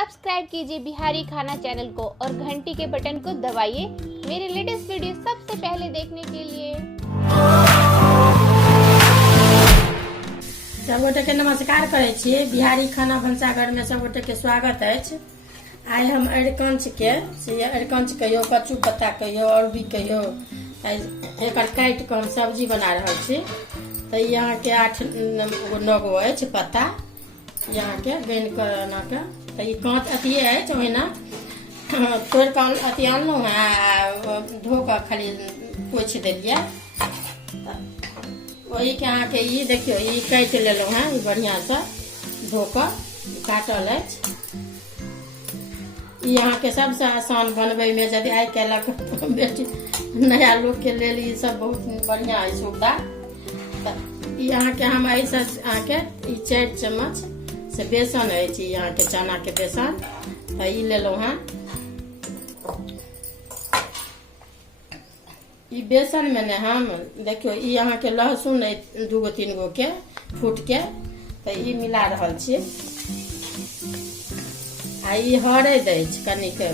Subscribe कीजिए बिहारी खाना channel को और घंटी के बटन को दबाइए मेरे लेटेस्ट वीडियो सबसे पहले देखने के लिए। सब गोटे के नमस्कार करे छिए। बिहारी खाना भनसाघर में सब गोटे के स्वागत है। आइ हम अरिकंच के से अरिकंच कहियो, कच्चू पत्ता कहियो और भी कहियो, एक काटि के हम सब्जी बना रहा छी। तो यहाँ के 8-9 गो है पत्ता यहाँ के गन के। तो ये कांच अति है ओहिना तोड़ के अति अनलहुँ है, धो के खाली पोछि देलिए। वही के अहाँ के ये देखियो ये काटि लेलहुँ है, ये बढ़िया से धो के काटल है। यहाँ के सबसे आसान बनबे में, यदि आई काल्हि बेटी नया लोग के लेल ये सब बहुत बढ़िया है सुविधा। यहाँ के हम ऐसा अहाँ के 4 चम्मच से बेसन है यहाँ के चना के बेसन तो ये ले लो हैं। ये बेसन में ने हम देखियो ये यहाँ के लहसुन है 2-3 गो के फूट के तो ये मिला रहल छी। आ ये हरद है कनी के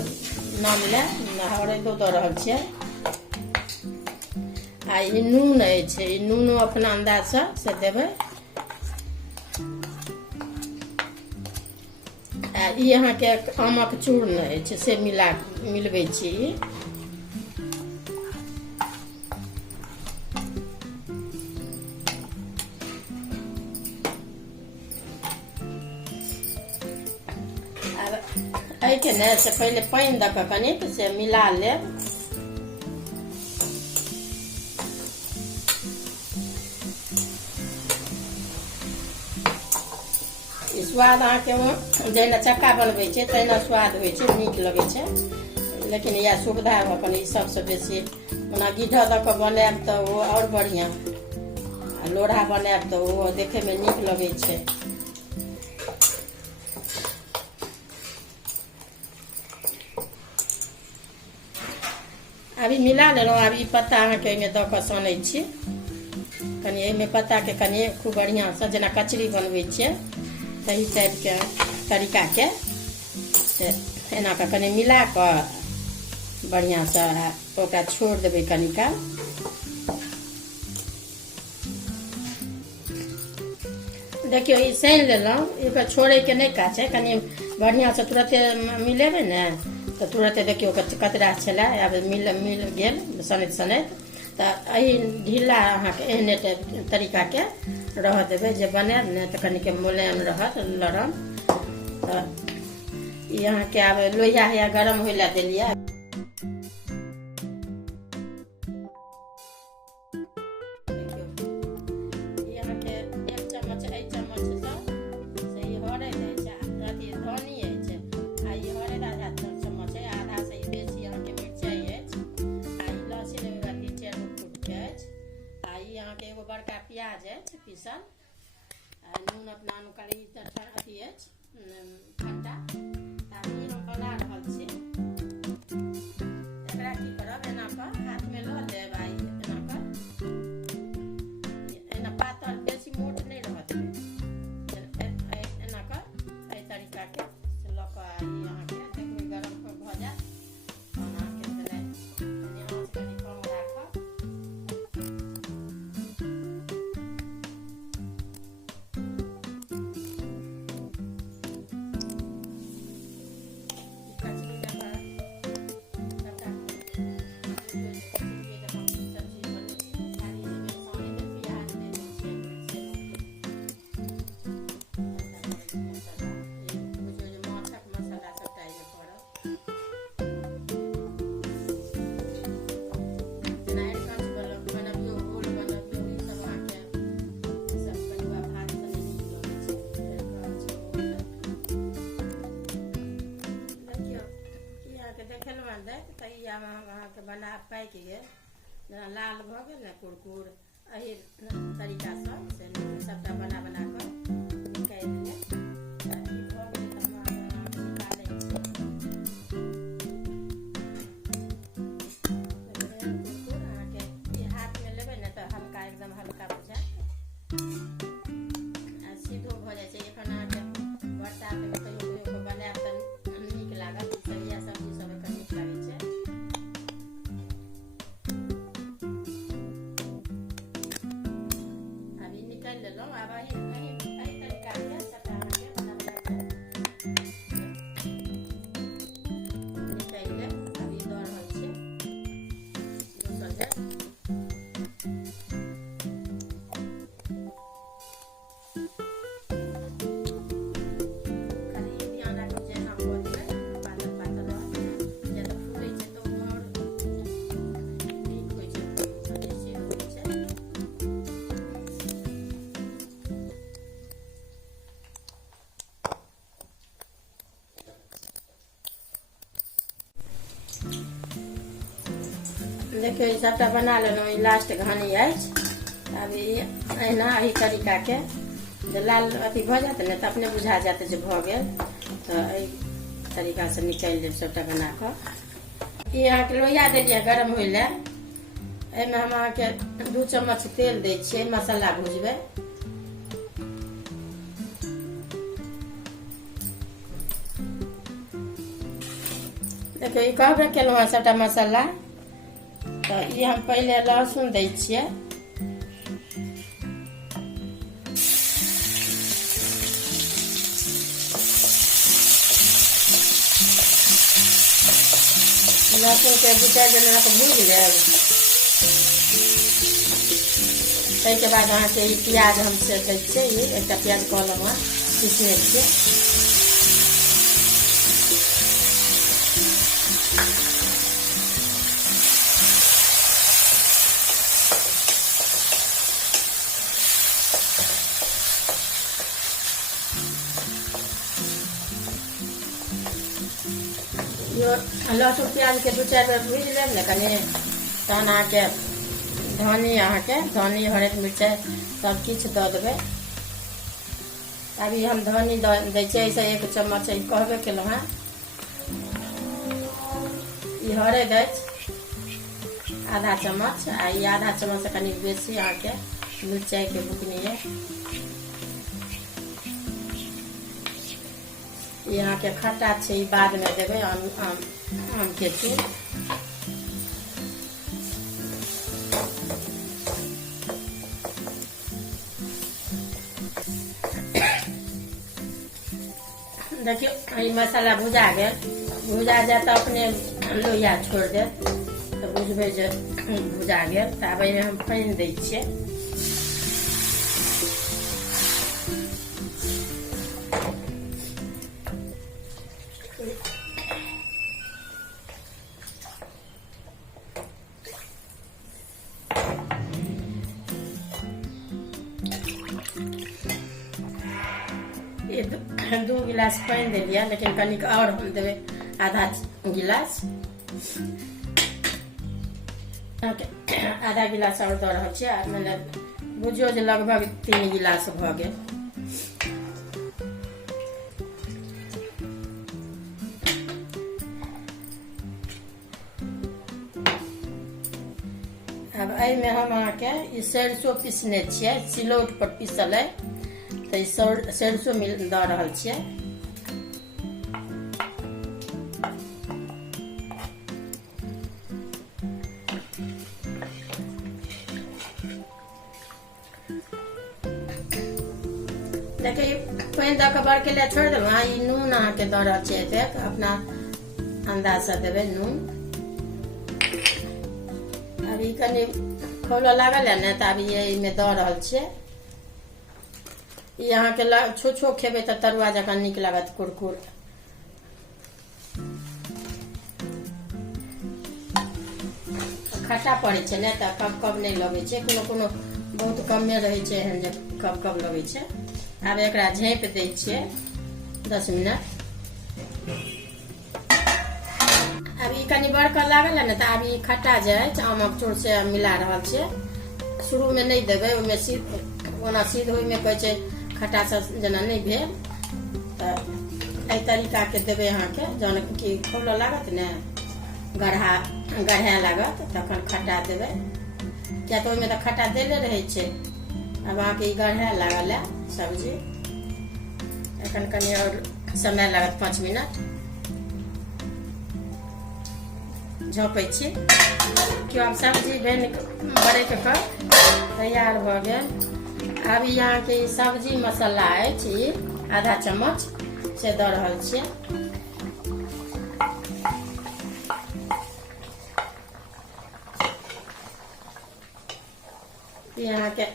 नाम ले हरदो दे रहल छियै। आ ये नून है, नूनो अपना अंदाज से देबै। आ ये यहाँ के आमक चूर्ण है से मिलबै छी। के ने से पहले पानी दे के कनिक से मिला लेब। स्वाद अहाँ के जेना चक्का बनबै छै तहिना स्वाद होइ छै, नीक लगै छै। लेकिन यह सुविधा अपन ई सबसे बेसी ओना गीढ़ा दऽ के बनायब तऽ वो और बढ़िया, आ लोढ़ा बनायब तऽ वो देखे में नीक लगै छै। अभी मिला लेलहुँ। अभी पत्ता अहाँ के एहिमे दऽ के सानै छी। कनी एहिमे पत्ता के कनी खूब बढ़िया से जेना कचरी बनबै छियै तही टाइप के तरीका के से एना के कनी मिला के बढ़िया से ओकरा छोड़ देबै कनी काल। देखियो ई सानि लेलहुँ, एक छोड़े के नहीं काज है। कनी बढ़िया से तुरंते मिलेबै ने तो तुरंते देखियो कतरा छलै आब मिल गेल सनैत तो यही ढीला अहाँ के एहने तरीका के रह देबै। जे बनायब ने तो कनी के मुलायम रहत लरम। तो यहाँ के आब लोहिया गरम होइ ला देलिए। एगो बड़का प्याज है पीसल, नून अपना अनुसार अथी है खट्टा ताकि हम बना रहल छी। एकरा की करब एना पर हाथ में लऽ लेब। आ एना पर एना पातर बेसी मोट नहीं रहत, एना कर एहि तरीका के लऽ के यहाँ के देखबै गरम भऽ जायत। अहाँ के कनी कम राखब। अहाँ के बना पाक गेल, जेना लाल भऽ गेल ने कुरकुर, एही तरीका से सबटा बना के निकालि लेब। हाथ में लेबै ने तो हल्का एकदम हल्का बुझायत, सीधो भऽ जाइ छै। एखन अहाँ के बरसात में कहियो बनायब तऽ देखियो ई सबटा बना लेलहुँ। ई लास्ट घानी अछि। अब अहिना एही तरीका के जे लाल अथी भऽ जायत ने तऽ अपने बुझा जायत जे भऽ गेल, तऽ एहि तरीका से निकालि देब सबटा बना कऽ। ई अहाँके लोहिया देलियै गरम होइ लए। एहिमे हम अहाँके 2 चम्मच तेल दै छियै, मसाला भुजबै। देखियौ ई कहबे केलहुँ हँ सबटा मसाला। तऽ ई हम पहिले लहसुन दै छियै। लहसुन के 2-4 मिनट भूज लेब। ताहिके बाद अहाँके ई प्याज हम से दै छियै। ई एकटा प्याज कहलहुँ हँ पीसने छियै। लहसुन प्याज के 2-4 मिनट भूज लेब ने कनि, तहन अहाँके धनी हरैद मिरचाइ सब किछु दऽ देबै। अभी हम धनी दै छियै ऐसे 1 चम्मच कहबे केलहुँ हँ। ई हरैद अछि आधा चम्मच, आ ई आधा चम्मच से कनि बेसी अहाँके मिरचाइ के बुकनी है। ई अहाँके खट्टा छै, ई बाद में देबै आम के चूर। देखियो ई मसाला भुजा गेल। भुजा जाए तऽ अपने लोहिया छोड़ देत, तऽ बुझबै जे भुजा गेल। तऽ आब एहिमे हम पानि दै छियै। ये 2 गिलास पानि देलियै, लेकिन कनिक और हम देबै आधा गिलास। आधा गिलास और दऽ रहल छियै। मतलब बुझियौ जे लगभग 3 गिलास भऽ गेल। अब एहिमे हम अहाँके ई सरिसो पीसने छियै, सिलौट पर पीसल है। तऽ ई सरिसो दऽ रहल छियै। देखिए पानि दऽ कऽ बड़के लिए छोड़ि देलहुँ हँ। ई नून अहाँके दऽ रहल छियै, एतेक अपना अंदाजसँ देबै नून। अभी कनि खौलऽ लागल है ने, तऽ अभी एहिमे दऽ रहल छियै। ई अहाँके छो खेबै तऽ तरुआ जकाँ नीक लागत, कुरकुर। खट्टा पड़ै छै ने, तऽ कब नहि लगै छै। कोनो बहुत कमे रहै छै एहन जे कब लगै छै। आब एकरा झाँपि दै छियै 10 मिनट। अब ई कनि बड़का लागल है ने, तऽ अभी खट्टा जे अछि आमक चूर से मिला रहल छियै। शुरू में नहीं देबै, ओहिमे सीध ओहिमे कहै छै खट्टा सब जेना नहीं भेल, तऽ एहि तरीका के देबै अहाँके। जहन कि खौलऽ लागत ने, गढ़ा लागत, तखन खट्टा देबै। किया तऽ ओहिमे तऽ खट्टा देले रहै छै। अब अहाँके ई गढ़ा लागल है सब्जी। एखन कनि और समय लागत 5 मिनट। झाँपै छी। क्यों आब सब्जी बड़े के तैयार भऽ गेल। अब यहाँ के सब्जी मसाला अछि आधा चम्मच से दऽ रहल छियै। यहाँ के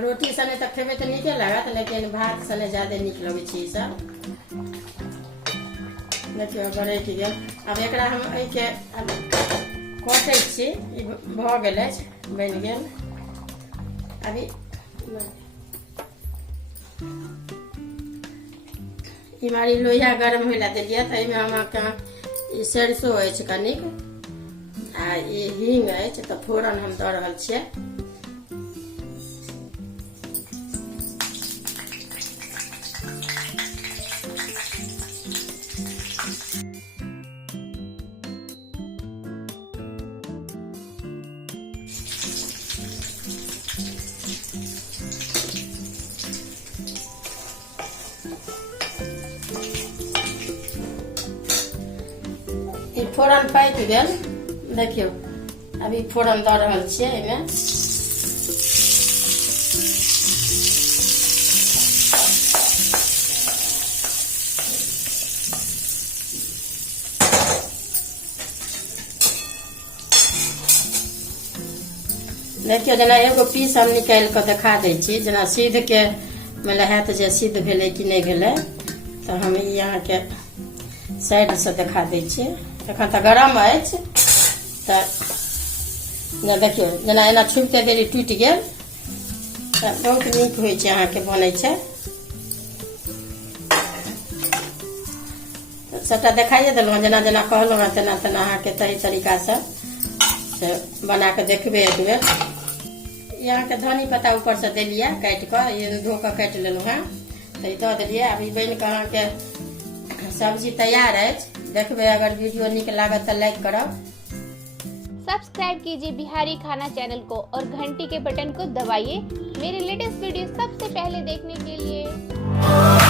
रोटी सने तऽ खेबै तऽ नीके लागत, लेकिन भात सने ज्यादा नीक लगै छै ई सब। देखियो बरैक गेल। अब एकरा हम एहिके कटै छी। ई भऽ गेल अछि, बनि गेल। अभी इमारी लोहिया गरम होला देलियै, तऽ एहिमे हम ई सरसो अछि कनिक आ ई हींग अछि तऽ फोरन हम दऽ रहल छियै। ई फोरन पाकि गेल, देखियौ अभी फोरन दऽ रहल छियै एहिमे। देखियौ जेना एगो पीस हम निकालि कऽ देखा दै छी, जेना सिद्ध के मतलब हैत जे सिद्ध भेलै कि नहि भेलै, तऽ हम ई अहाँके साइड से देखा दै छियै। एखन तऽ गरम अछि, तऽ देखियौ जेना एना छुपिके देरी टूटि गेल तऽ बहुत नीक होइ छै, अहाँके बनै छै। सबटा देखाइए देलहुँ, जेना जेना कहलहुँ हेँ तेना तेना अहाँके सही तरीकासँ से बना कऽ देखबै एक बेर। ई अहाँके धनी पत्ता ऊपरसँ देलियै काटि कऽ, ई धो कऽ काटि लेलहुँ हेँ तऽ ई दऽ देलियै। अब ई बनि कऽ अहाँके सब्जी तैयार अछि। देखबै, अगर वीडियो नीक लागत तो लाइक करब। सब्सक्राइब कीजिए बिहारी खाना चैनल को और घंटी के बटन को दबाइए मेरे लेटेस्ट वीडियो सबसे पहले देखने के लिए।